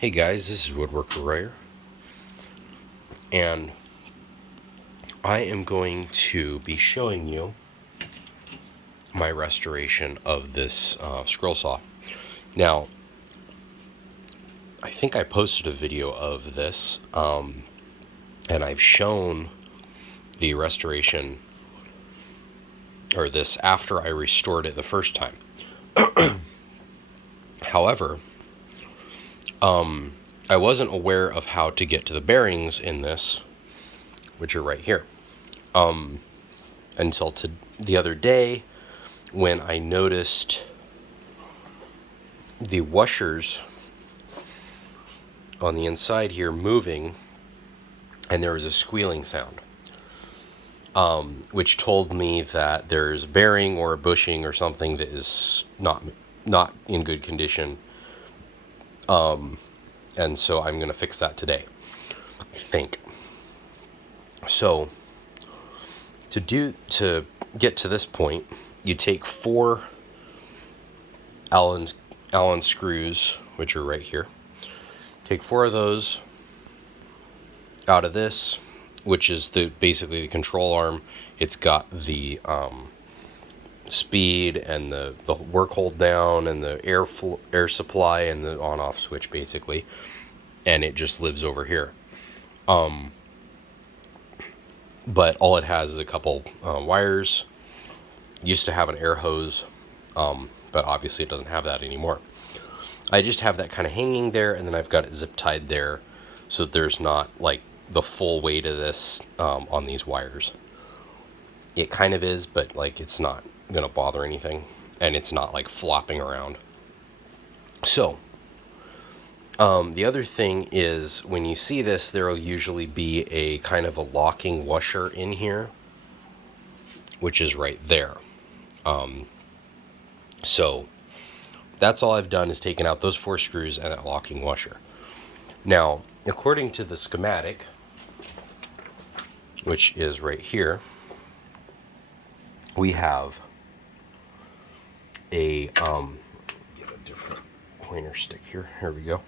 Hey guys, this is Woodworker Rare, and I am going to be showing you my restoration of this scroll saw. Now, I think I posted a video of this, and I've shown the restoration, or this after I restored it the first time. However, I wasn't aware of how to get to the bearings in this, which are right here, until the other day when I noticed the washers on the inside here moving, and there was a squealing sound, which told me that there's a bearing or a bushing or something that is not in good condition. And so I'm going to fix that today, I think. So to get to this point, you take 4 Allen screws, which are right here. Take 4 of those out of this, which is basically the control arm. It's got the speed and the work hold down and the air supply and the on-off switch, basically, and it just lives over here. But all it has is a couple wires. Used to have an air hose, but obviously it doesn't have that anymore. I just have that kind of hanging there, and then I've got it zip tied there so that there's not like the full weight of this on these wires. It kind of is, but like it's not gonna bother anything, and it's not like flopping around. So the other thing is, when you see this, there will usually be a kind of a locking washer in here, which is right there. So that's all I've done, is taken out those 4 screws and that locking washer. Now, according to the schematic, which is right here, we have a get a different pointer stick here. Here we go.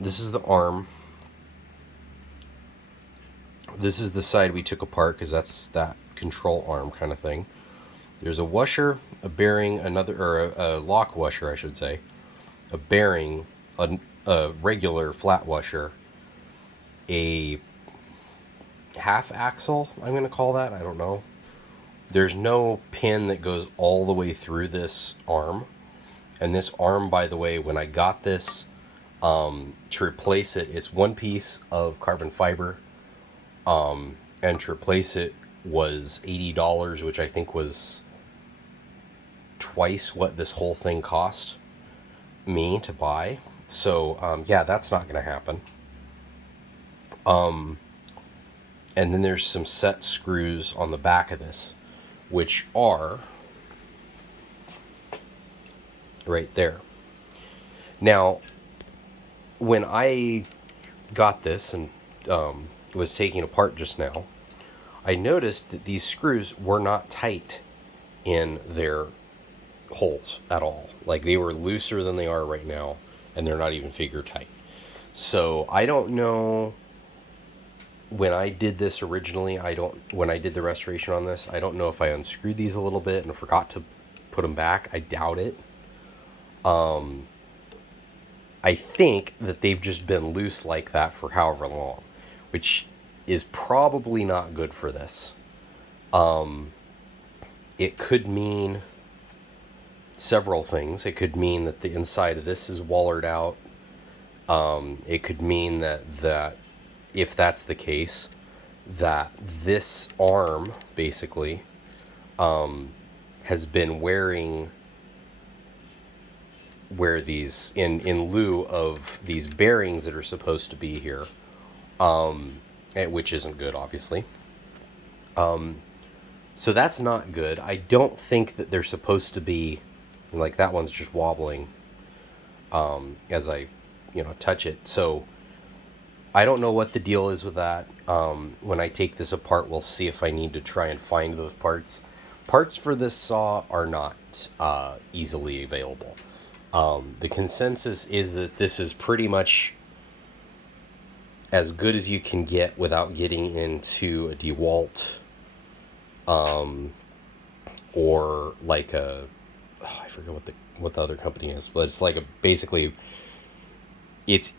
This is the arm. This is the side we took apart, because that's that control arm kind of thing. There's a washer, a bearing, or a lock washer, I should say, a bearing, a regular flat washer, a half axle, I'm going to call that. I don't know. There's no pin that goes all the way through this arm. And this arm, by the way, when I got this, to replace it, it's 1 piece of carbon fiber. And to replace it was $80, which I think was twice what this whole thing cost me to buy. So yeah, that's not going to happen. And then there's some set screws on the back of this, which are right there. Now, when I got this and was taking apart just now, I noticed that these screws were not tight in their holes at all. Like, they were looser than they are right now, and they're not even figure tight. So I don't know, when I did this originally, when I did the restoration on this, I don't know if I unscrewed these a little bit and forgot to put them back. I doubt it. I think that they've just been loose like that for however long, which is probably not good for this. It could mean several things. It could mean that the inside of this is wallered out. It could mean that if that's the case, that this arm basically has been wearing where these in lieu of these bearings that are supposed to be here, which isn't good, obviously. So that's not good. I don't think that they're supposed to be, like, that one's just wobbling as I touch it. So I don't know what the deal is with that. When I take this apart, we'll see if I need to try and find those parts. Parts for this saw are not easily available. The consensus is that this is pretty much as good as you can get without getting into a DeWalt, or like I forget what the other company is, but it's like basically it's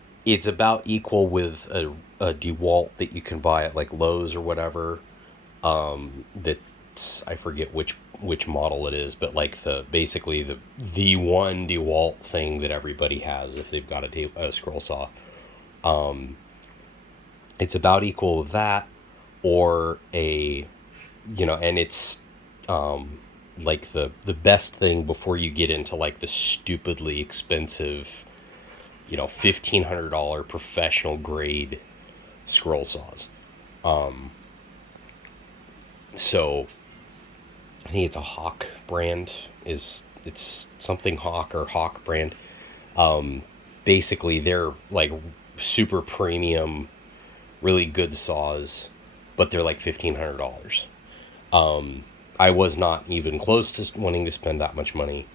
about equal with a DeWalt that you can buy at like Lowe's or whatever. That's, I forget which model it is, but like basically the one DeWalt thing that everybody has if they've got a scroll saw. It's about equal with that, or and it's like the best thing before you get into like the stupidly expensive, $1,500 professional grade scroll saws. So I think it's a Hawk brand. It's something Hawk or Hawk brand. Basically, they're like super premium, really good saws, but they're like $1,500. I was not even close to wanting to spend that much money.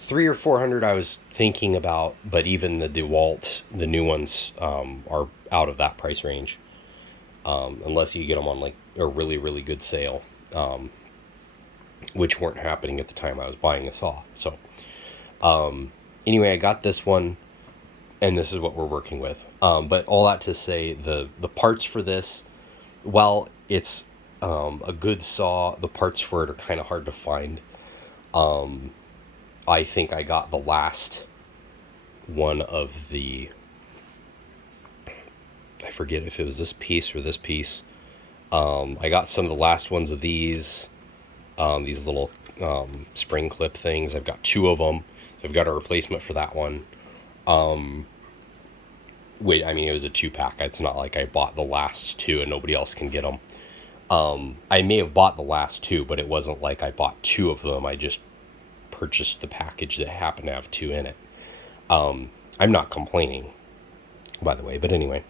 300 or 400 I was thinking about, but even the DeWalt, the new ones, are out of that price range, unless you get them on like a really, really good sale, which weren't happening at the time I was buying a saw. So anyway, I got this one, and this is what we're working with. But all that to say, the parts for this, while it's a good saw, the parts for it are kind of hard to find. I think I got the last one of I forget if it was this piece or this piece. I got some of the last ones of these little spring clip things. I've got 2 of them. I've got a replacement for that one. Wait, I mean, it was a 2-pack. It's not like I bought the last 2 and nobody else can get them. I may have bought the last 2, but it wasn't like I bought 2 of them. I just purchased the package that happened to have 2 in it. I'm not complaining, by the way, but anyway,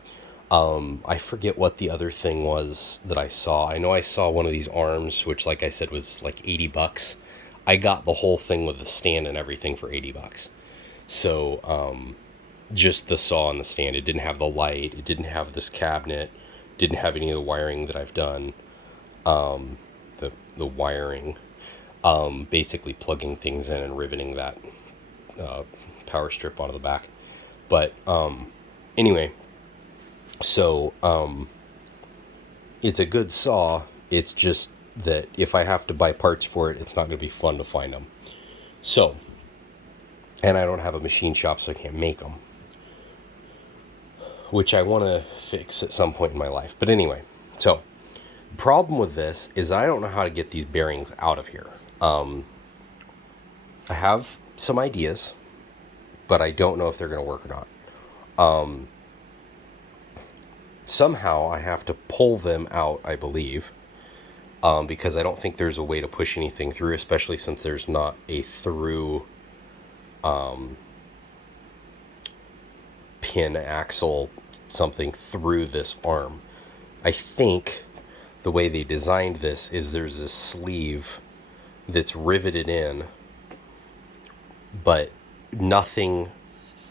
I forget what the other thing was that I saw. I know I saw one of these arms, which, like I said, was like $80. I got the whole thing with the stand and everything for $80. So, just the saw and the stand. It didn't have the light. It didn't have this cabinet. Didn't have any of the wiring that I've done. The wiring, basically plugging things in and riveting that power strip onto the back. But anyway, so it's a good saw. It's just that if I have to buy parts for it, it's not going to be fun to find them. So, and I don't have a machine shop, so I can't make them, which I want to fix at some point in my life. But anyway, so the problem with this is I don't know how to get these bearings out of here. I have some ideas, but I don't know if they're going to work or not. Somehow I have to pull them out, I believe, because I don't think there's a way to push anything through, especially since there's not a through pin, axle, something through this arm. I think the way they designed this is there's a sleeve that's riveted in, but nothing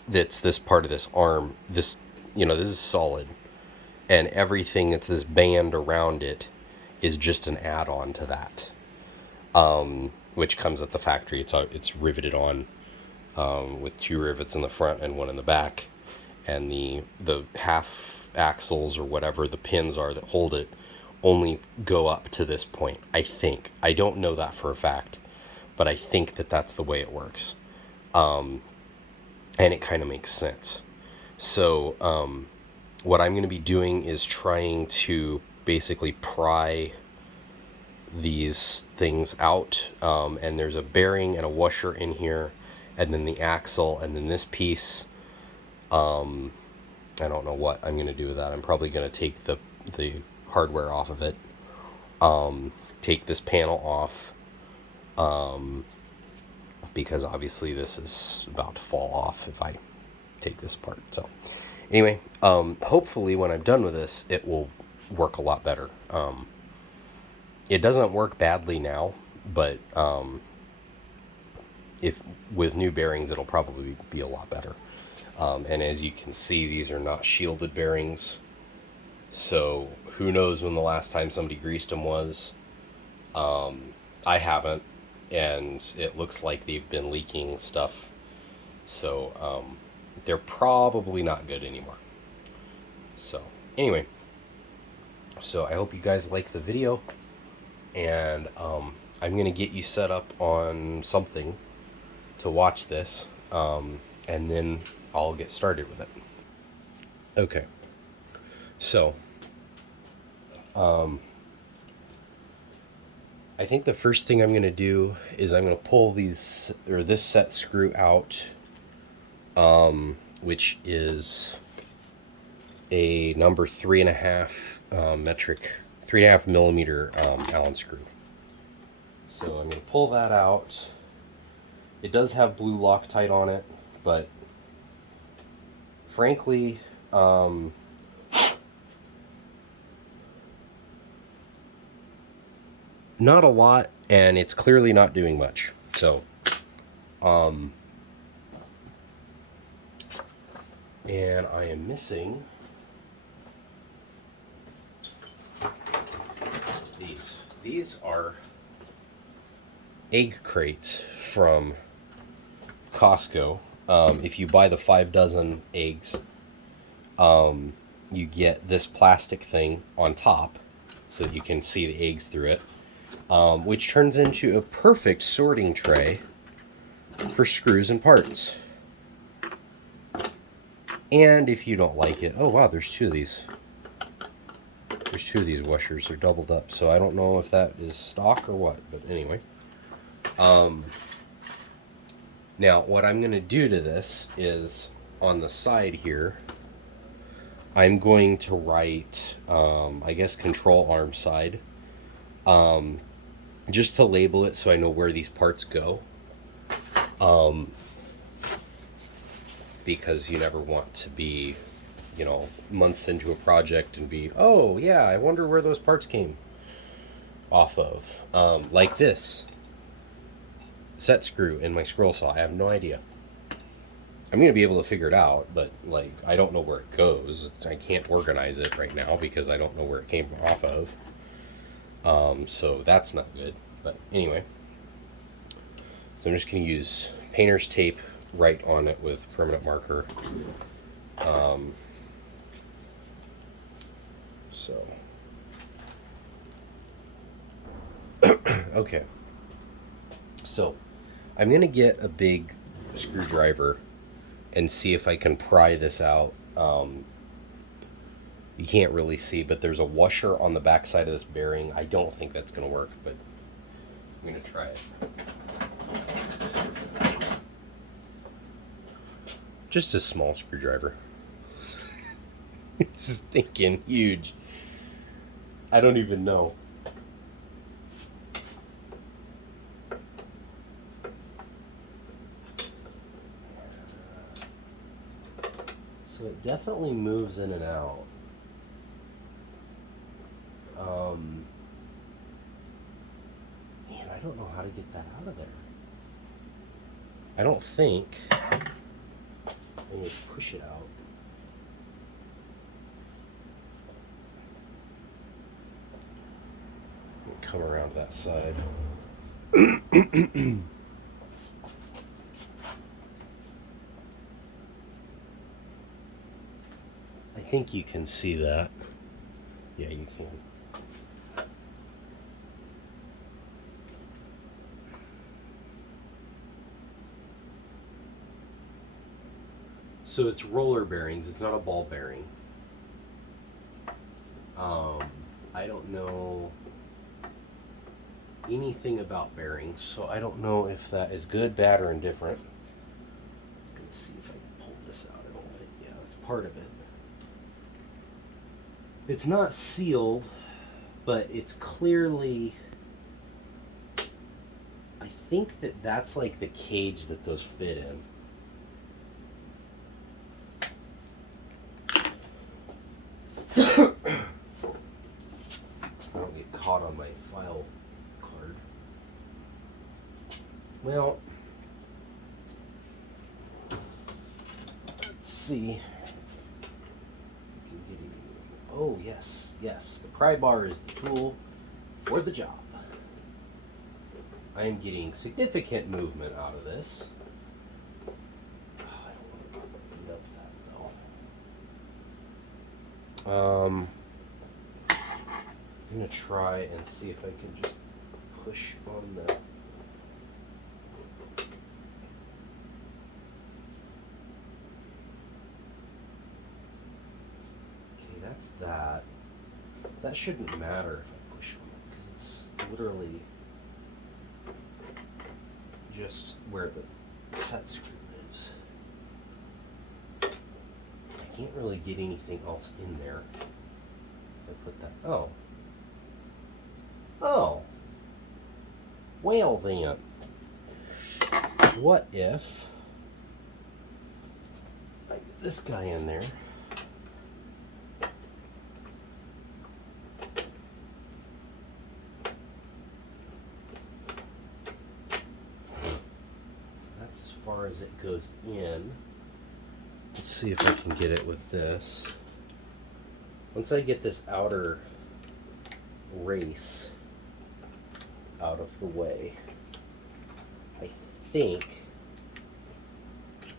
that's this part of this arm, this is solid, and everything that's this band around it is just an add-on to that, which comes at the factory. It's riveted on with 2 rivets in the front and 1 in the back, and the half axles or whatever the pins are that hold it only go up to this point. I don't know that for a fact, but I think that that's the way it works, and it kind of makes sense. So what I'm going to be doing is trying to basically pry these things out, and there's a bearing and a washer in here, and then the axle, and then this piece. I don't know what I'm going to do with that. I'm probably going to take the hardware off of it, take this panel off, because obviously this is about to fall off if I take this apart. So anyway, hopefully when I'm done with this, it will work a lot better. It doesn't work badly now, but if with new bearings, it'll probably be a lot better. And as you can see, these are not shielded bearings. So who knows when the last time somebody greased them was. I haven't, and it looks like they've been leaking stuff. So they're probably not good anymore. So anyway, so I hope you guys like the video, and I'm going to get you set up on something to watch this, and then I'll get started with it. Okay, so I think the first thing I'm going to do is I'm going to pull these, or this set screw out, which is a number 3.5 metric, 3.5 millimeter Allen screw. So I'm going to pull that out. It does have blue Loctite on it, but frankly, not a lot, and it's clearly not doing much. So, and I am missing these. These are egg crates from Costco. If you buy the 5 dozen eggs, you get this plastic thing on top so that you can see the eggs through it, which turns into a perfect sorting tray for screws and parts. And if you don't like it, oh wow, there's 2 of these. There's 2 of these washers. They're doubled up, so I don't know if that is stock or what, but anyway. Now, what I'm going to do to this is, on the side here, I'm going to write, I guess, control arm side, just to label it so I know where these parts go, because you never want to be, you know, months into a project and be, oh yeah, I wonder where those parts came off of, like this set screw in my scroll saw. I have no idea. I'm going to be able to figure it out, but like, I don't know where it goes. I can't organize it right now because I don't know where it came off of. So that's not good. But anyway, so I'm just going to use painter's tape right on it with permanent marker. So okay. So I'm going to get a big screwdriver and see if I can pry this out. You can't really see, but there's a washer on the back side of this bearing. I don't think that's going to work, but I'm going to try it. Just a small screwdriver. It's stinking huge. I don't even know. So it definitely moves in and out. Man, I don't know how to get that out of there. I don't think. Let me push it out. Come around to that side. I think you can see that. Yeah, you can. So it's roller bearings, it's not a ball bearing. I don't know anything about bearings, so I don't know if that is good, bad, or indifferent. I'm gonna see if I can pull this out. I don't think, yeah, that's part of it. It's not sealed, but it's clearly, I think that that's like the cage that those fit in. I don't get caught on my file card. Well, see. Oh, yes, yes. The pry bar is the tool for the job. I am getting significant movement out of this. Oh, I don't want to beat up that, though. I'm going to try and see if I can just push on the... That's that. That shouldn't matter if I push on it, because it's literally just where the set screw is. I can't really get anything else in there. I put that. Oh. Oh. Well then. What if I get this guy in there? Far as it goes in. Let's see if I can get it with this. Once I get this outer race out of the way, I think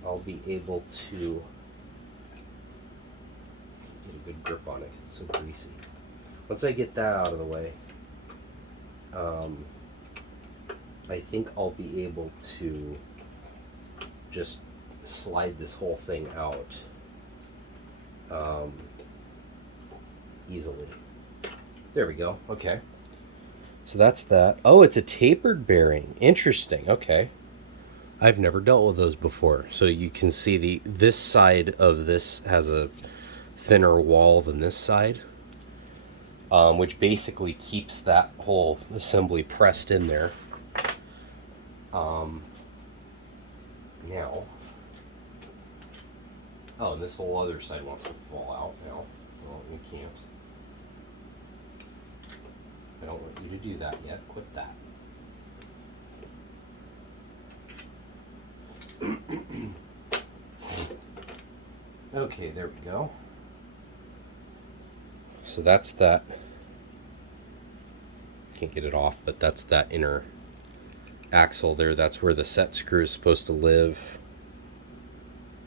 I'll be able to get a good grip on it. It's so greasy. Once I get that out of the way, I think I'll be able to just slide this whole thing out easily. There we go. Okay. So that's that. Oh, it's a tapered bearing. Interesting. Okay. I've never dealt with those before. So you can see this side of this has a thinner wall than this side, which basically keeps that whole assembly pressed in there. Now, oh, and this whole other side wants to fall out now. Well, you can't. I don't want you to do that yet. Quit that. Okay, there we go. So that's that. Can't get it off, but that's that inner axle there. That's where the set screw is supposed to live.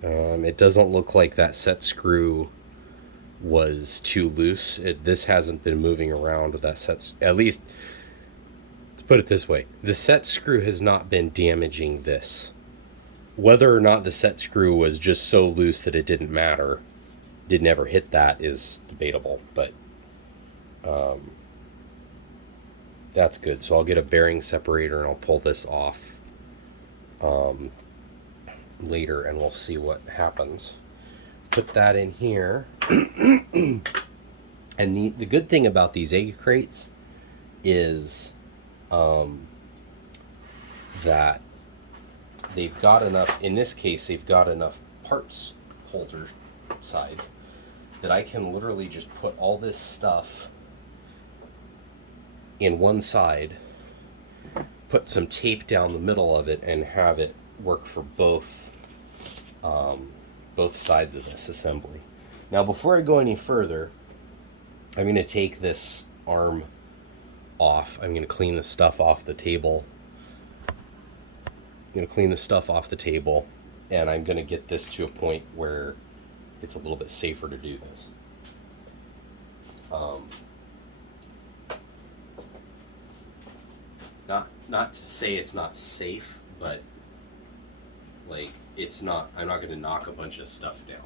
It doesn't look like that set screw was too loose. This hasn't been moving around with that set, at least to put it this way, the set screw has not been damaging this. Whether or not the set screw was just so loose that it didn't matter, didn't ever hit that, is debatable, but that's good. So I'll get a bearing separator and I'll pull this off later and we'll see what happens. Put that in here. And the good thing about these egg crates is that they've got enough, in this case, they've got enough parts holder sides that I can literally just put all this stuff in one side, put some tape down the middle of it, and have it work for both sides of this assembly. Now, before I go any further, I'm going to take this arm off. I'm going to clean the stuff off the table. I'm going to clean the stuff off the table, and I'm going to get this to a point where it's a little bit safer to do this. Not to say it's not safe, but like it's not. I'm not going to knock a bunch of stuff down.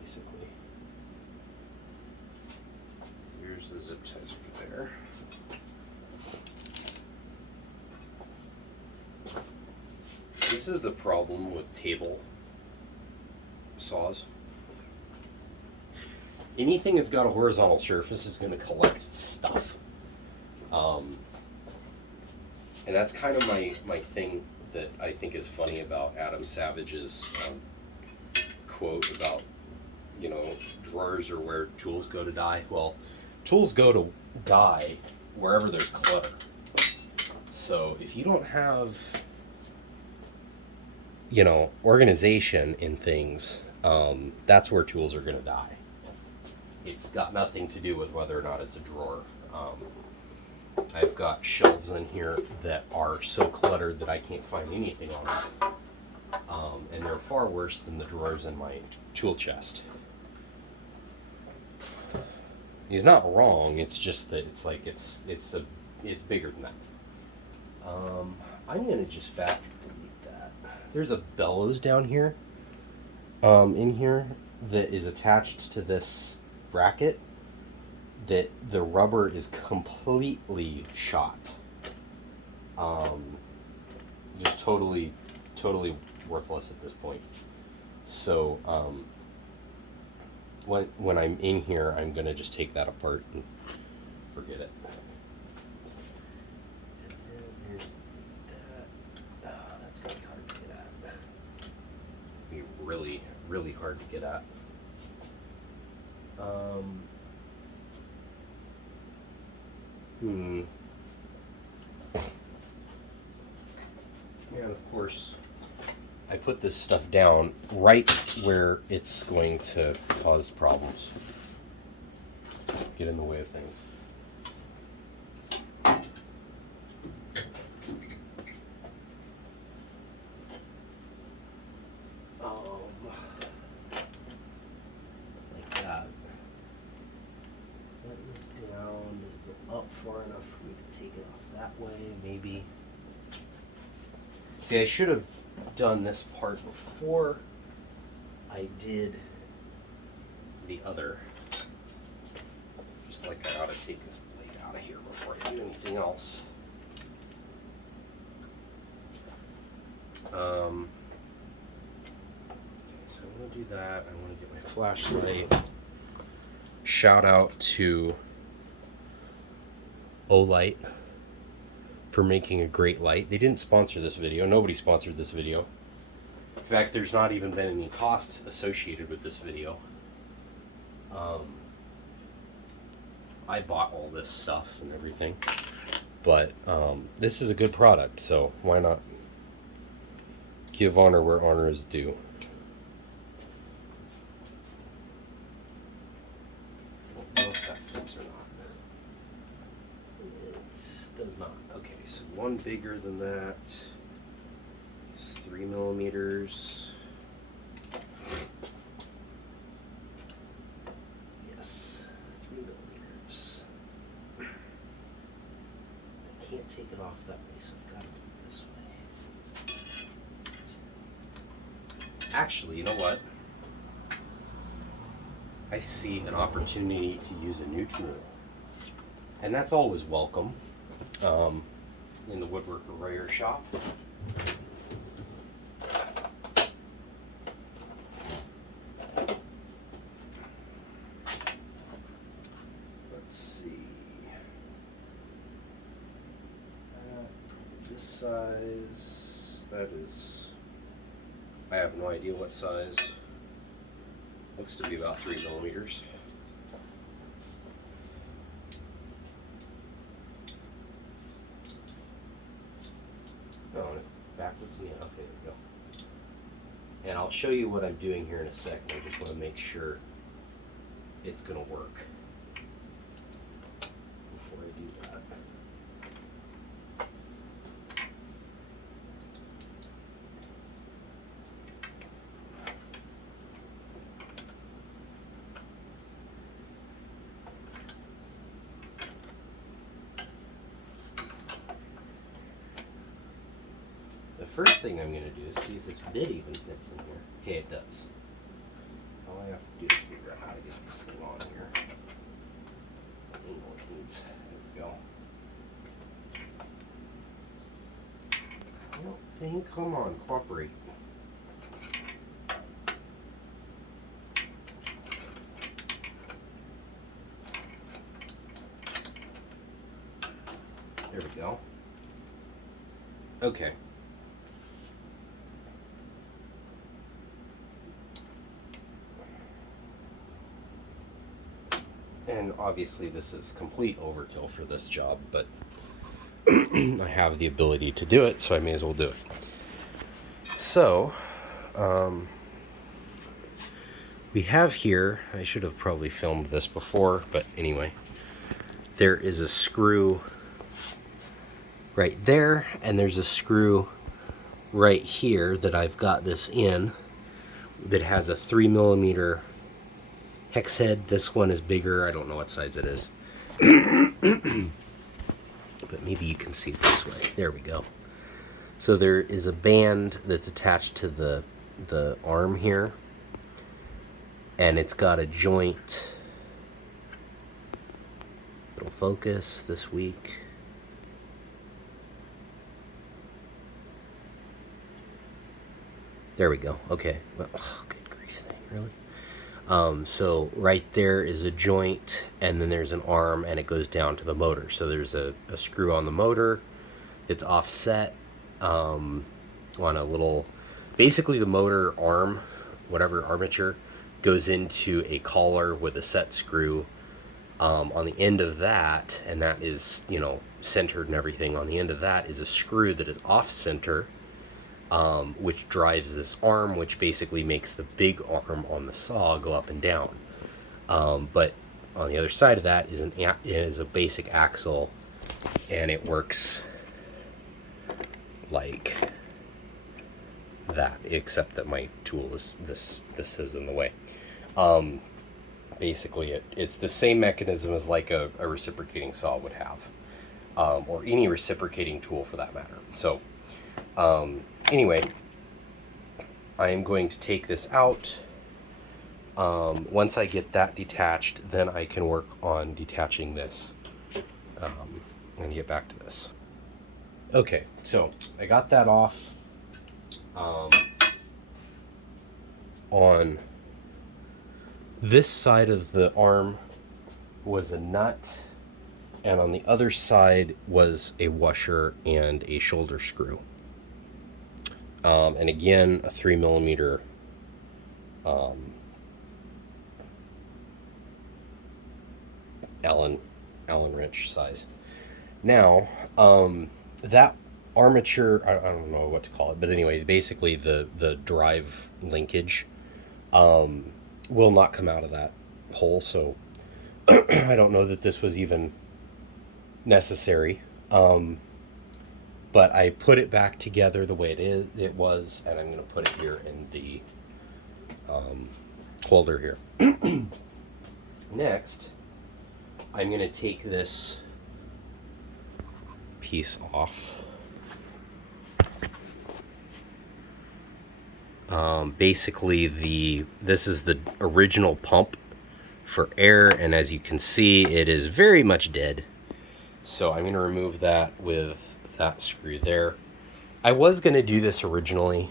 Basically, here's the zip ties for there. This is the problem with table saws. Anything that's got a horizontal surface is going to collect stuff. And that's kind of my thing that I think is funny about Adam Savage's quote about, you know, drawers are where tools go to die. Well, tools go to die wherever there's clutter. So if you don't have, you know, organization in things, that's where tools are going to die. It's got nothing to do with whether or not it's a drawer. I've got shelves in here that are so cluttered that I can't find anything on them. And they're far worse than the drawers in my tool chest. He's not wrong. It's just that it's like it's bigger than that. I'm gonna just factory delete that. There's a bellows down here, in here, that is attached to this bracket. That the rubber is completely shot. Just totally worthless at this point. So when I'm in here, I'm gonna just take that apart and forget it. And then there's that. Oh, that's gonna be hard to get at. Be really hard to get at. And of course, I put this stuff down right where it's going to cause problems, get in the way of things. Like that. Let this down. Does it go up far enough for me to take it off that way? Maybe. See, I should have done this part before I did the other. Just like I ought to take this blade out of here before I do anything else. Okay, so I'm going to do that. I want to get my flashlight. Shout out to Olight for making a great light. They didn't sponsor this video. Nobody sponsored this video. In fact, there's not even been any cost associated with this video. I bought all this stuff and everything, but this is a good product, so why not give honor where honor is due. I don't know if that fits or not. It does not. Okay, so one bigger than that is 3 millimeters. Yes, 3 millimeters. I can't take it off that way, so I've got to do it this way. Actually, you know what? I see an opportunity to use a new tool, and that's always welcome in the woodworker writer shop. Let's see. This size, that is, I have no idea what size. Looks to be about 3 millimeters. Oh, backwards, yeah, okay, there we go. And I'll show you what I'm doing here in a second. I just want to make sure it's going to work before I do that. The first thing I'm going to do is see if this bit even fits in here. Okay, it does. All I have to do is figure out how to get this thing on here. What angle it needs. There we go. I don't think, come on, cooperate. There we go. Okay. And obviously this is complete overkill for this job, but I have the ability to do it, so I may as well do it. So, we have here, I should have probably filmed this before, but anyway, there is a screw right there, and there's a screw right here that I've got this in that has a 3mm hex head. This one is bigger. I don't know what size it is. But maybe you can see it this way. There we go. So there is a band that's attached to the arm here, and it's got a joint. It'll focus this week. There we go. Okay. Well, oh, good grief thing, really? So right there is a joint, and then there's an arm, and it goes down to the motor. So there's a screw on the motor that's offset on a little, basically the motor arm, whatever armature, goes into a collar with a set screw on the end of that, and that is, you know, centered and everything. On the end of that is a screw that is off center, which drives this arm, which basically makes the big arm on the saw go up and down. But on the other side of that is a basic axle, and it works like that, except that my tool is this is in the way. Basically it's the same mechanism as like a reciprocating saw would have, or any reciprocating tool for that matter. So anyway, I am going to take this out. Once I get that detached, then I can work on detaching this and get back to this. Okay, so I got that off. On this side of the arm was a nut, and on the other side was a washer and a shoulder screw. And again, a 3mm Allen wrench size. Now, that armature, I don't know what to call it, but anyway, basically the drive linkage will not come out of that hole, so I don't know that this was even necessary. But I put it back together the way it was, and I'm going to put it here in the holder here. Next, I'm going to take this piece off. Basically, this is the original pump for air, and as you can see, it is very much dead. So I'm going to remove that with that screw there. I was going to do this originally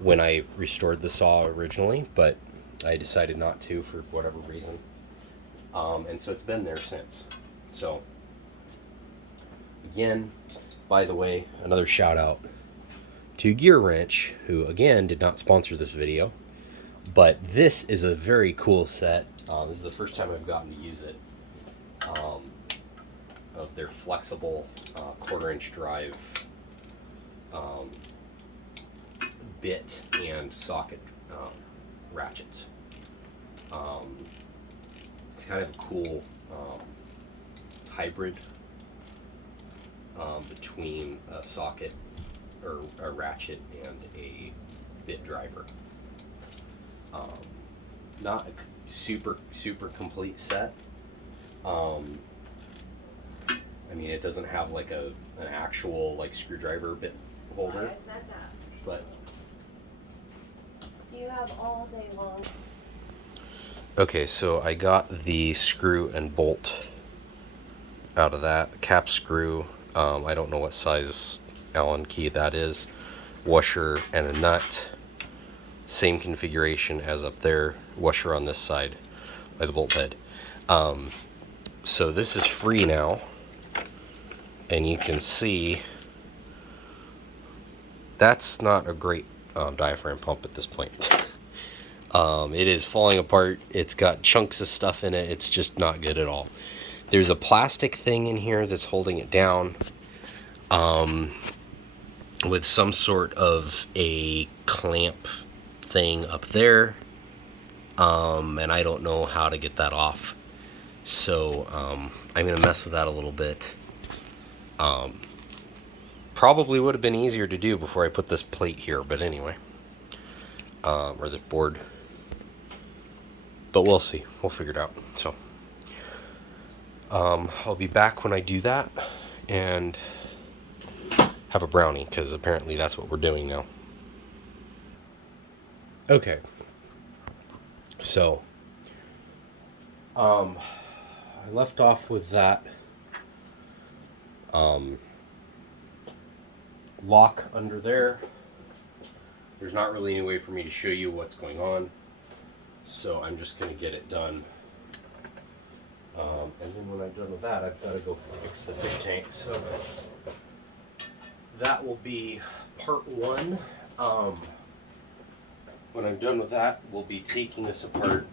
when I restored the saw originally, but I decided not to for whatever reason. And so it's been there since. So again, by the way, another shout out to Gear Wrench, who again did not sponsor this video, but this is a very cool set. This is the first time I've gotten to use it. Of their flexible 1/4-inch drive bit and socket ratchets. It's kind of a cool hybrid between a socket or a ratchet and a bit driver. Not a super complete set. I mean, it doesn't have like an actual like screwdriver bit holder. I said that. But you have all day long. Okay, so I got the screw and bolt out of that. Cap screw, I don't know what size Allen key that is. Washer and a nut. Same configuration as up there. Washer on this side by the bolt head. So this is free now. And you can see that's not a great diaphragm pump at this point. It is falling apart. It's got chunks of stuff in it. It's just not good at all. There's a plastic thing in here that's holding it down with some sort of a clamp thing up there. and I don't know how to get that off. So I'm going to mess with that a little bit. Probably would have been easier to do before I put this plate here, but anyway. Or this board. But we'll see. We'll figure it out. So I'll be back when I do that and have a brownie, because apparently that's what we're doing now. Okay. So I left off with that lock under there. There's not really any way for me to show you what's going on, so I'm just going to get it done. And then when I'm done with that, I've got to go fix the fish tank. So that will be part one. When I'm done with that, we'll be taking this apart,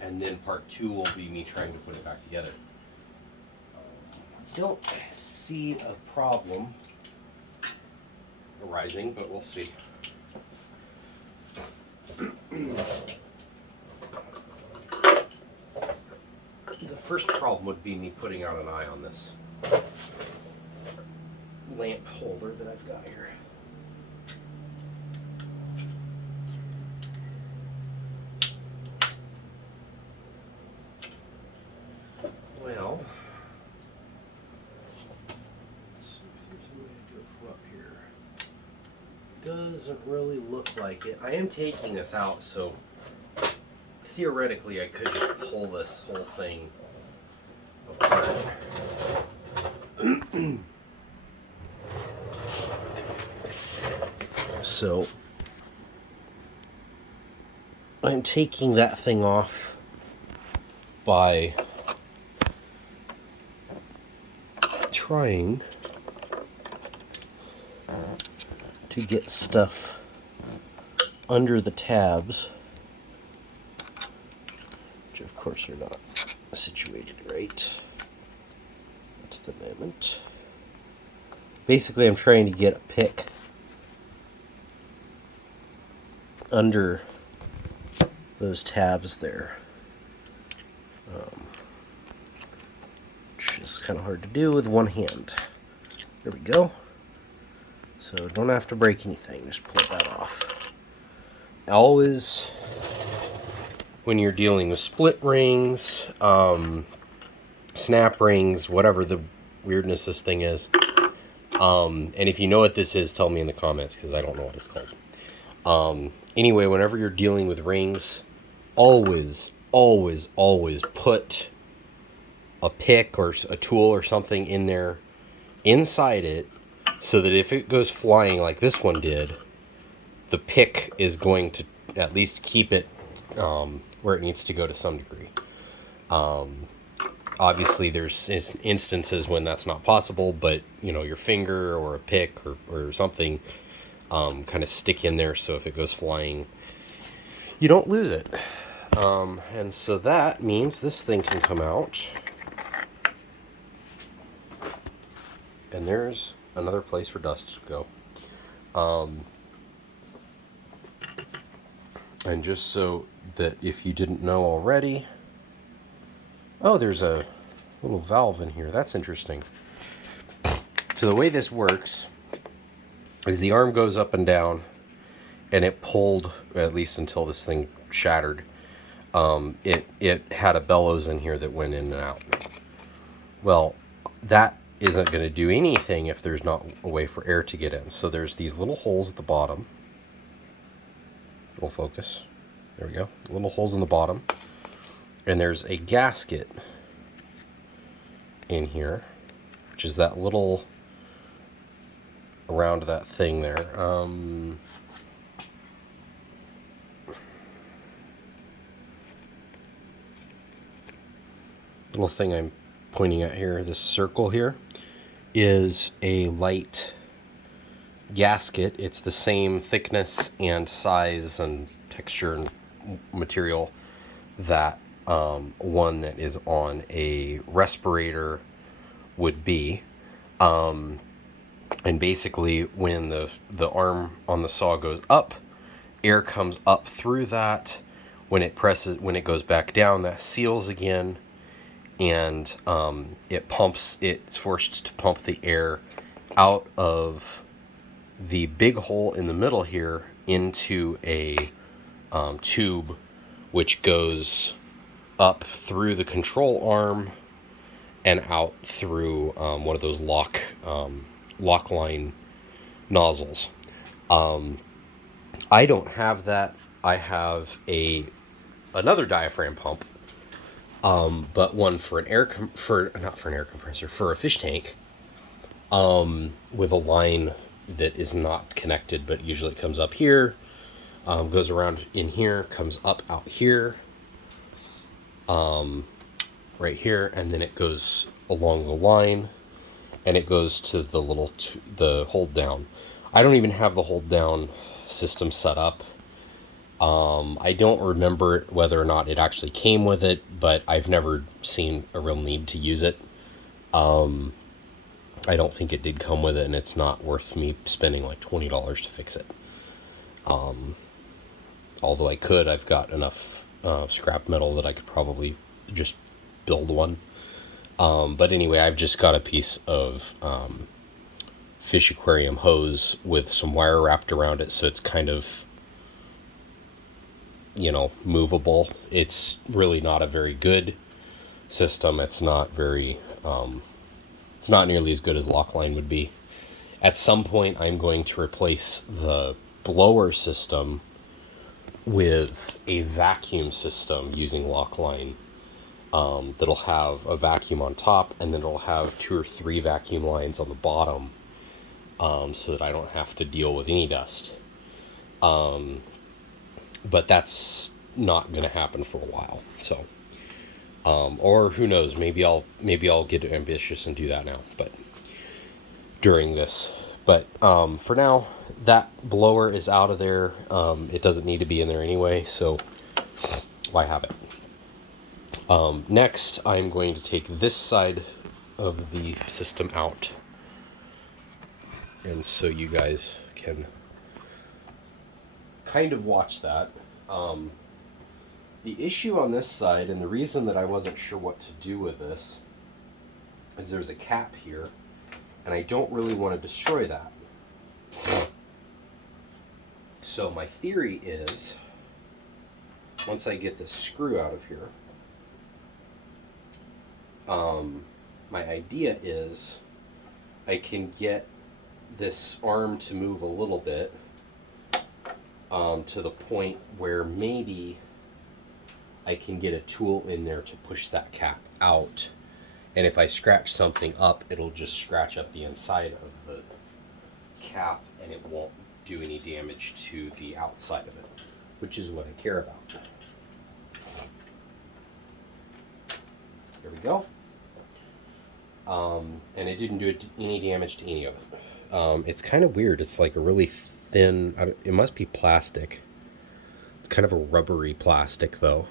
and then part two will be me trying to put it back together. I don't see a problem arising, but we'll see. The first problem would be me putting out an eye on this lamp holder that I've got here. Well, let's see if there's a way to do it from up here. Doesn't really look like it. I am taking this out, so theoretically I could just pull this whole thing apart. So I'm taking that thing off by trying to get stuff under the tabs, which of course are not situated right. That's the amendment. Basically, I'm trying to get a pick under those tabs there, which is kind of hard to do with one hand. There we go. So don't have to break anything, just pull that off. Always, when you're dealing with split rings, snap rings, whatever the weirdness this thing is, and if you know what this is, tell me in the comments, because I don't know what it's called. Anyway, whenever you're dealing with rings, always put a pick or a tool or something in there, inside it, so that if it goes flying like this one did, the pick is going to at least keep it where it needs to go to some degree. Obviously, there's instances when that's not possible, but you know, your finger or a pick or something kind of stick in there, so if it goes flying, you don't lose it. And so that means this thing can come out, and there's another place for dust to go. And just so that if you didn't know already, oh, there's a little valve in here. That's interesting. So the way this works is the arm goes up and down, and it pulled, at least until this thing shattered, it had a bellows in here that went in and out. Well, that isn't going to do anything if there's not a way for air to get in. So there's these little holes at the bottom. It'll focus. There we go. Little holes in the bottom. And there's a gasket in here, which is that little around that thing there. Little thing I'm pointing at here, this circle here, is a light gasket. It's the same thickness and size and texture and material that one that is on a respirator would be. And basically, when the arm on the saw goes up, air comes up through that. when it goes back down, that seals again, and it's forced to pump the air out of the big hole in the middle here into a tube, which goes up through the control arm and out through one of those lock line nozzles. I don't have that. I have another diaphragm pump, but one for for a fish tank, with a line that is not connected, but usually it comes up here, goes around in here, comes up out here, right here, and then it goes along the line, and it goes to the hold down. I don't even have the hold down system set up. I don't remember whether or not it actually came with it, but I've never seen a real need to use it. I don't think it did come with it, and it's not worth me spending like $20 to fix it. Although I've got enough scrap metal that I could probably just build one. But anyway, I've just got a piece of fish aquarium hose with some wire wrapped around it, so it's kind of, movable. It's really not a very good system. It's not very, it's not nearly as good as Lockline would be. At some point, I'm going to replace the blower system with a vacuum system using Lockline. That'll have a vacuum on top, and then it'll have 2 or 3 vacuum lines on the bottom, so that I don't have to deal with any dust. But that's not going to happen for a while. So, or who knows? Maybe I'll get ambitious and do that now. But during this, for now, that blower is out of there. It doesn't need to be in there anyway. So why have it? Next, I'm going to take this side of the system out, and so you guys can kind of watch that. The issue on this side, and the reason that I wasn't sure what to do with this, is there's a cap here, and I don't really want to destroy that. So my theory is, once I get this screw out of here, my idea is I can get this arm to move a little bit, to the point where maybe I can get a tool in there to push that cap out, and if I scratch something up, it'll just scratch up the inside of the cap, and it won't do any damage to the outside of it, which is what I care about. There we go. And it didn't do any damage to any of it. It's kind of weird. It's like a really thin, it must be plastic. It's kind of a rubbery plastic though.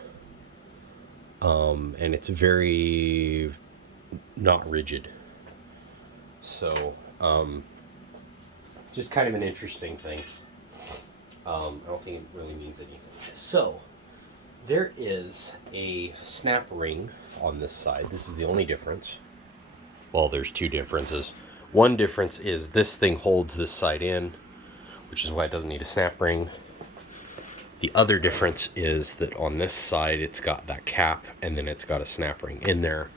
And it's very not rigid. So, just kind of an interesting thing. I don't think it really means anything. So, there is a snap ring on this side. This is the only difference. Well, there's 2 differences. One difference is this thing holds this side in, which is why it doesn't need a snap ring. The other difference is that on this side, it's got that cap, and then it's got a snap ring in there.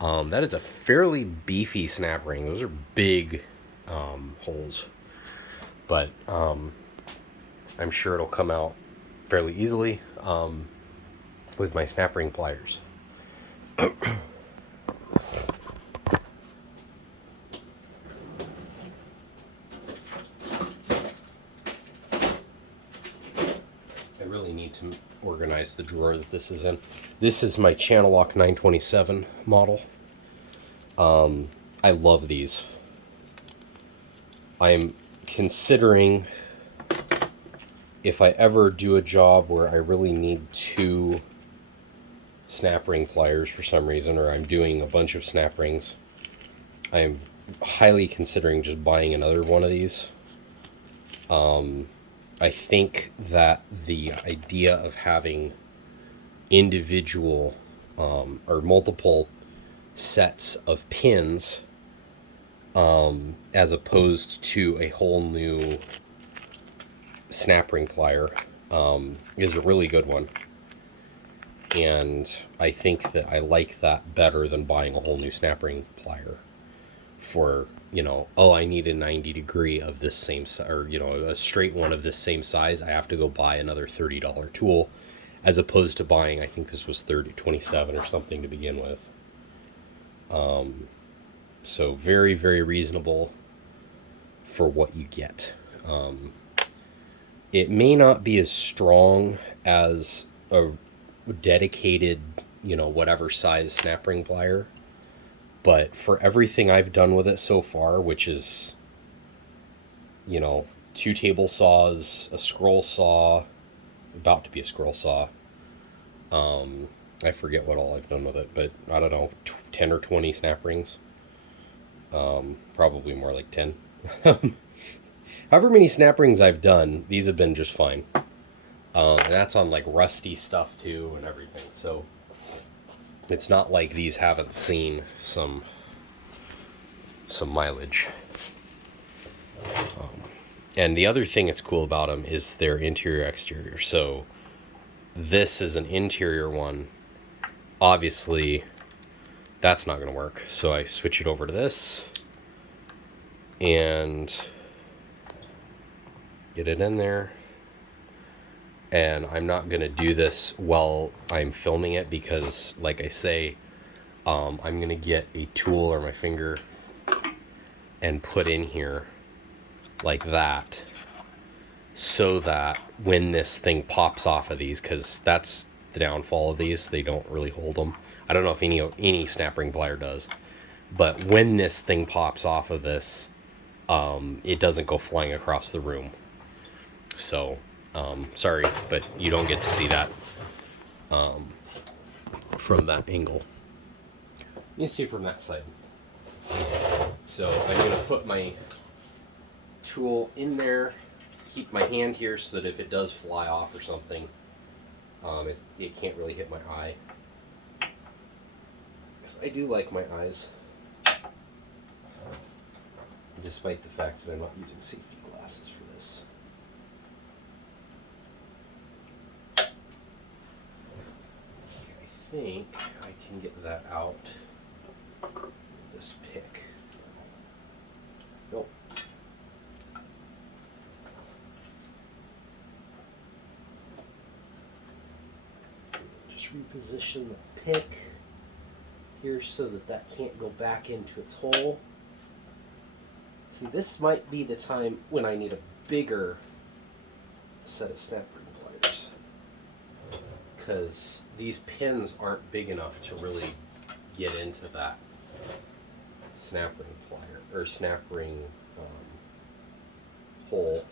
That is a fairly beefy snap ring. Those are big holes. But I'm sure it'll come out fairly easily with my snap ring pliers. Really need to organize the drawer that this is in. This is my Channel Lock 927 model. I love these. I'm considering, if I ever do a job where I really need 2 snap ring pliers for some reason, or I'm doing a bunch of snap rings, I'm highly considering just buying another one of these. I think that the idea of having individual or multiple sets of pins as opposed to a whole new snap ring plier is a really good one. And I think that I like that better than buying a whole new snap ring plier for, you know, oh, I need a 90 degree of this same size, or, you know, a straight one of this same size. I have to go buy another $30 tool, as opposed to buying, I think this was 27 or something to begin with. So very, very reasonable for what you get. It may not be as strong as a dedicated, you know, whatever size snap ring plier, but for everything I've done with it so far, which is, you know, 2 table saws, a scroll saw, about to be a scroll saw. I forget what all I've done with it, but I don't know, 10 or 20 snap rings. Probably more like 10. However many snap rings I've done, these have been just fine. And that's on like rusty stuff too and everything. So it's not like these haven't seen some mileage. And the other thing that's cool about them is their interior exterior. So this is an interior one. Obviously, that's not going to work. So I switch it over to this and get it in there. And I'm not going to do this while I'm filming it because, like I say, I'm going to get a tool or my finger and put in here like that, so that when this thing pops off of these, because that's the downfall of these, they don't really hold them. I don't know if any snap ring plier does, but when this thing pops off of this, it doesn't go flying across the room. So sorry, but you don't get to see that from that angle. You see from that side. So I'm going to put my tool in there, keep my hand here so that if it does fly off or something, it can't really hit my eye. Because I do like my eyes, despite the fact that I'm not using safety glasses for this. I think I can get that out with this pick. Nope. Just reposition the pick here so that that can't go back into its hole. See, this might be the time when I need a bigger set of snap ring pliers, because these pins aren't big enough to really get into that snap ring plier or snap ring hole.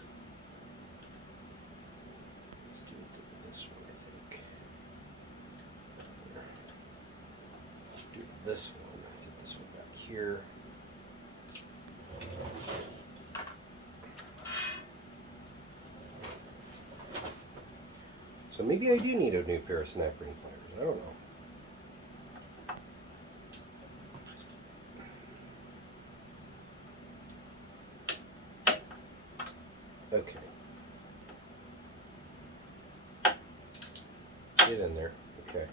Let's do this one, I think. Do this one. Get this one back here. So maybe I do need a new pair of snap ring pliers. I don't know. Okay. Get in there. Okay.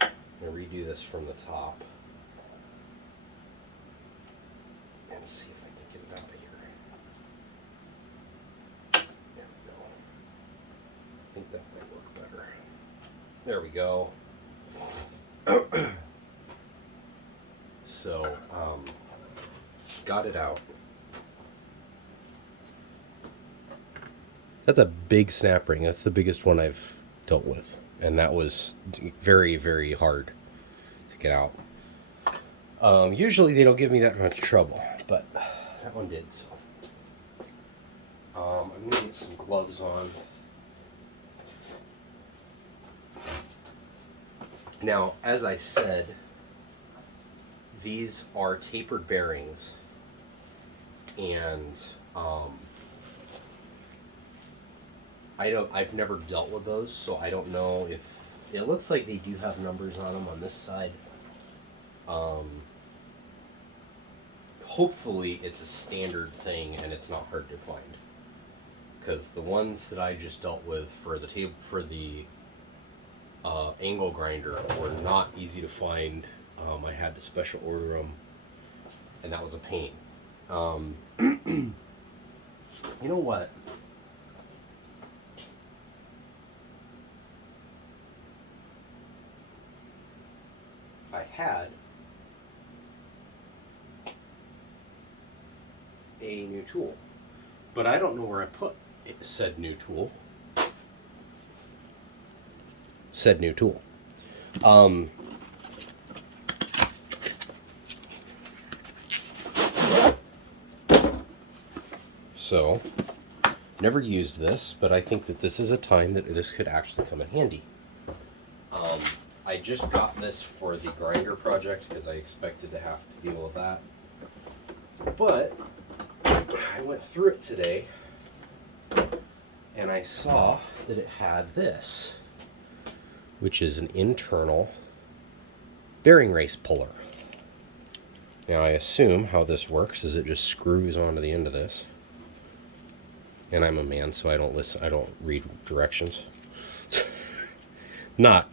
I'm going to redo this from the top. And see if I can get it out of here. There we go. I think that might work better. There we go. So, got it out. That's a big snap ring. That's the biggest one I've dealt with. And that was very, very hard to get out. Usually they don't give me that much trouble, but that one did. So I'm going to get some gloves on. Now, as I said, these are tapered bearings, and I've never dealt with those, so I don't know if It looks like they do have numbers on them on this side. Hopefully it's a standard thing and it's not hard to find. Because the ones that I just dealt with for the angle grinder were not easy to find. I had to special order them, and that was a pain. You know what? I had a new tool, but I don't know where I put said new tool. So, never used this, but I think that this is a time that this could actually come in handy. I just got this for the grinder project because I expected to have to deal with that. But I went through it today and I saw that it had this, which is an internal bearing race puller. Now I assume how this works is it just screws onto the end of this. And I'm a man, so I don't read directions. Not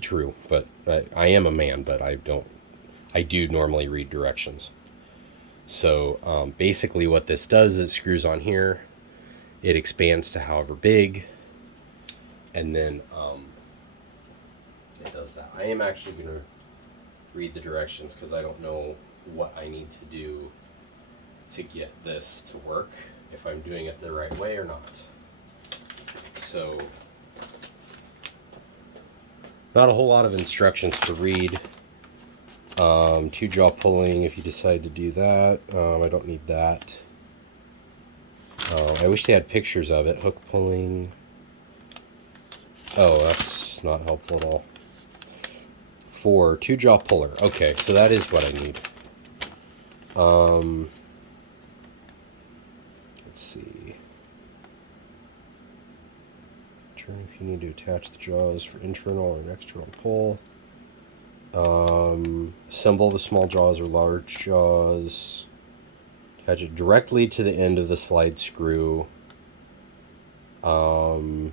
true, but I am a man, but I do normally read directions. So basically what this does is it screws on here, it expands to however big, and then it does that. I am actually going to read the directions because I don't know what I need to do to get this to work, if I'm doing it the right way or not. So, not a whole lot of instructions to read. Two jaw pulling if you decide to do that. I don't need that. I wish they had pictures of it. Hook pulling. Oh, that's not helpful at all. 4, two jaw puller. Okay, so that is what I need. Let's see. Turn if you need to attach the jaws for internal or an external pull. Assemble the small jaws or large jaws. Attach it directly to the end of the slide screw. So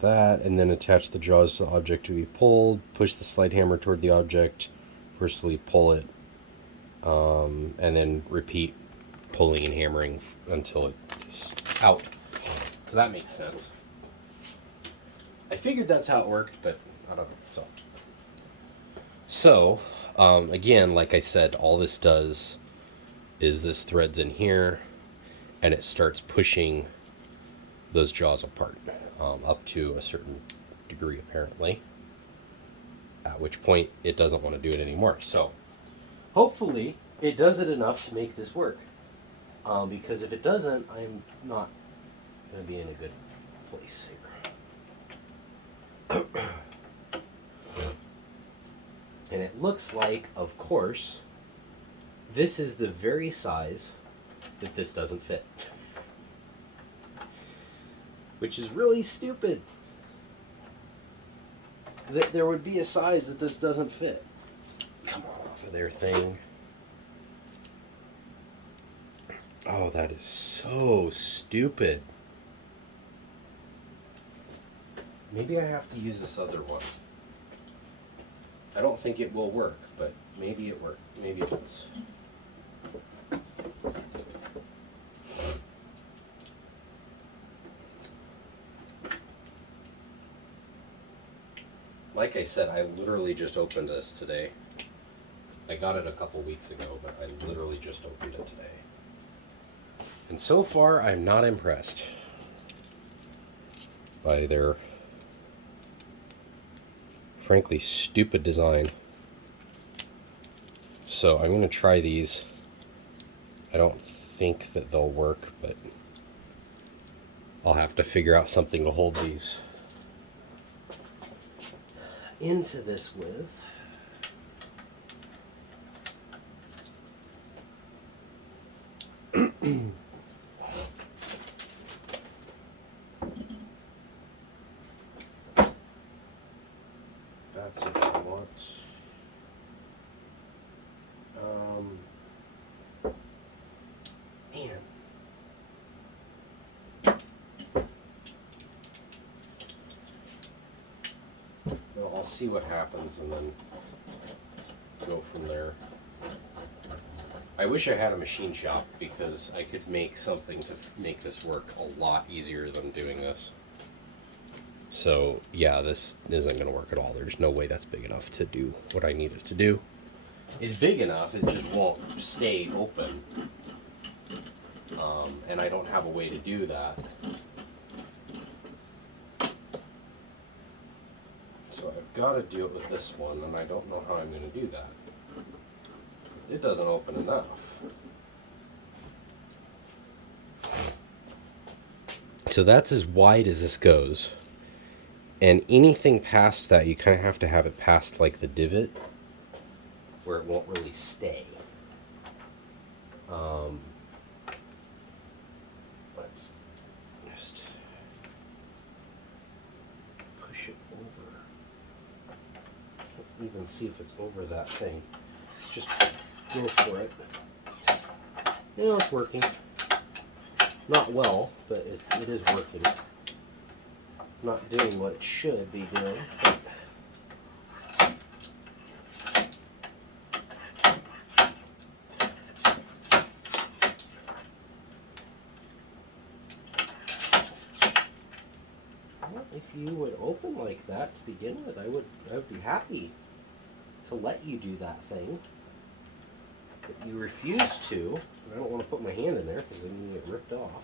that, and then attach the jaws to the object to be pulled. Push the slide hammer toward the object. Forcefully pull it. And then repeat pulling and hammering until it's out. So that makes sense. I figured that's how it worked, but I don't know. So again, like I said, all this does is this threads in here, and it starts pushing those jaws apart up to a certain degree, apparently. At which point, it doesn't want to do it anymore. So hopefully, it does it enough to make this work. Because if it doesn't, I'm not going to be in a good place here. And it looks like, of course, this is the very size that this doesn't fit. Which is really stupid. That there would be a size that this doesn't fit. Come on off of their thing. Oh, that is so stupid. Maybe I have to use this other one. I don't think it will work, but maybe it works. Maybe it does. Like I said, I literally just opened this today. I got it a couple weeks ago, but I literally just opened it today. And so far, I'm not impressed by their frankly stupid design. So I'm going to try these. I don't think that they'll work, but I'll have to figure out something to hold these into this with. That's what I want. Man. Well, I'll see what happens and then go from there. I wish I had a machine shop because I could make something to make this work a lot easier than doing this. So yeah, this isn't going to work at all. There's no way that's big enough to do what I need it to do. It's big enough, it just won't stay open. And I don't have a way to do that. So I've got to do it with this one, and I don't know how I'm going to do that. It doesn't open enough. So that's as wide as this goes. And anything past that, you kind of have to have it past like the divot where it won't really stay. Let's just push it over. Let's even see if it's over that thing. Let's just go for it. Yeah, it's working. Not well, but it is working. Not doing what it should be doing. Well, if you would open like that to begin with, I would be happy to let you do that thing. But you refuse to. I don't want to put my hand in there because then you get ripped off.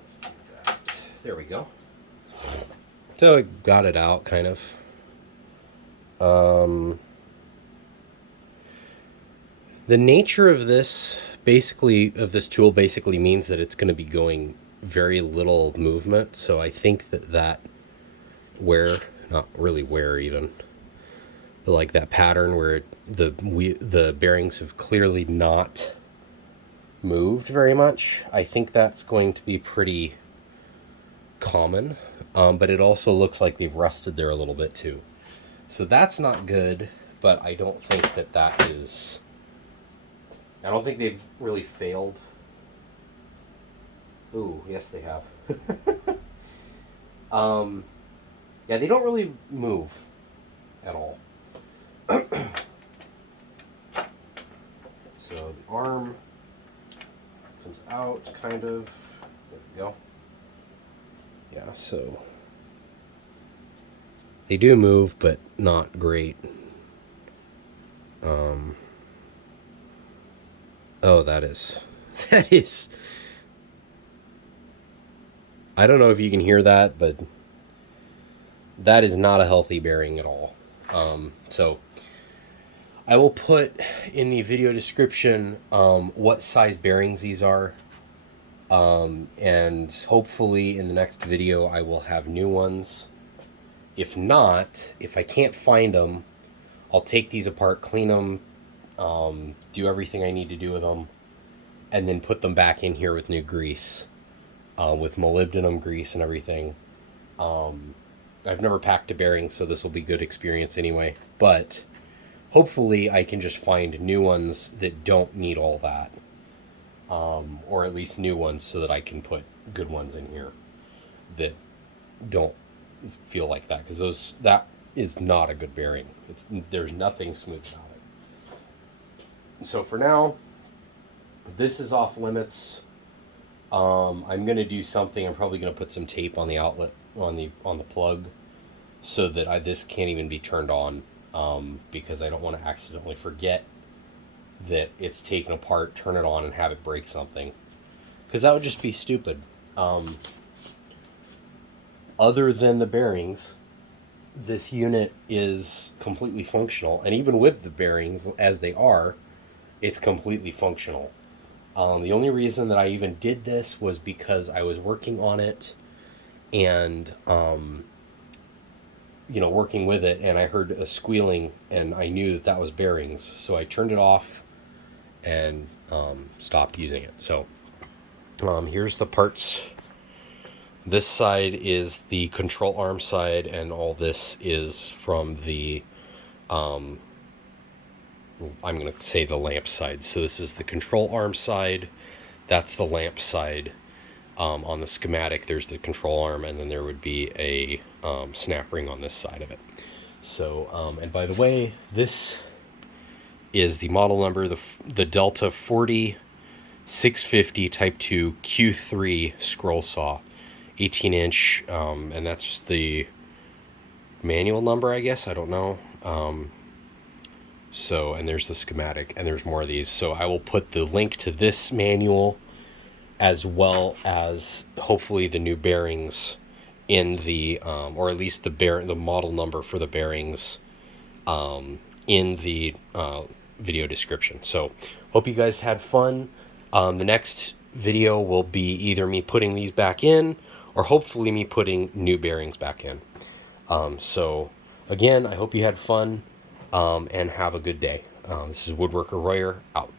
Let's do that. There we go. So I got it out, kind of. The nature of this tool basically means that it's going to be going very little movement. So I think that not really wear even, but like that pattern where the bearings have clearly not moved very much, I think that's going to be pretty common. But it also looks like they've rusted there a little bit too. So that's not good, but I don't think that is... I don't think they've really failed. Ooh, yes they have. Yeah, they don't really move at all. So the arm comes out, kind of. There we go. Yeah, so they do move, but not great. Oh, that is... I don't know if you can hear that, but that is not a healthy bearing at all. So I will put in the video description what size bearings these are. And hopefully in the next video I will have new ones. If not, if I can't find them, I'll take these apart, clean them, do everything I need to do with them, and then put them back in here with new grease, with molybdenum grease and everything. I've never packed a bearing, so this will be good experience anyway, but hopefully I can just find new ones that don't need all that, or at least new ones so that I can put good ones in here that don't feel like that, because that is not a good bearing. There's nothing smooth about it. So for now, this is off limits. I'm gonna do something. I'm probably gonna put some tape on the outlet, on the plug, so that this can't even be turned on, because I don't want to accidentally forget that it's taken apart, turn it on, and have it break something, because that would just be stupid. Other than the bearings, this unit is completely functional, and even with the bearings as they are, it's completely functional. The only reason that I even did this was because I was working on it and working with it, and I heard a squealing and I knew that was bearings, so I turned it off and stopped using it. So here's the parts This side is the control arm side, and all this is from the, I'm going to say the lamp side. So this is the control arm side. That's the lamp side. On the schematic, there's the control arm, and then there would be a snap ring on this side of it. So, and by the way, this is the model number, the Delta 40650 Type 2 Q3 scroll saw, 18-inch, and that's the manual number, I guess. I don't know. So, and there's the schematic, and there's more of these. So I will put the link to this manual as well as hopefully the new bearings in the, or at least the model number for the bearings in the video description. So hope you guys had fun. The next video will be either me putting these back in or hopefully me putting new bearings back in. So again, I hope you had fun and have a good day. This is Woodworker Royer out.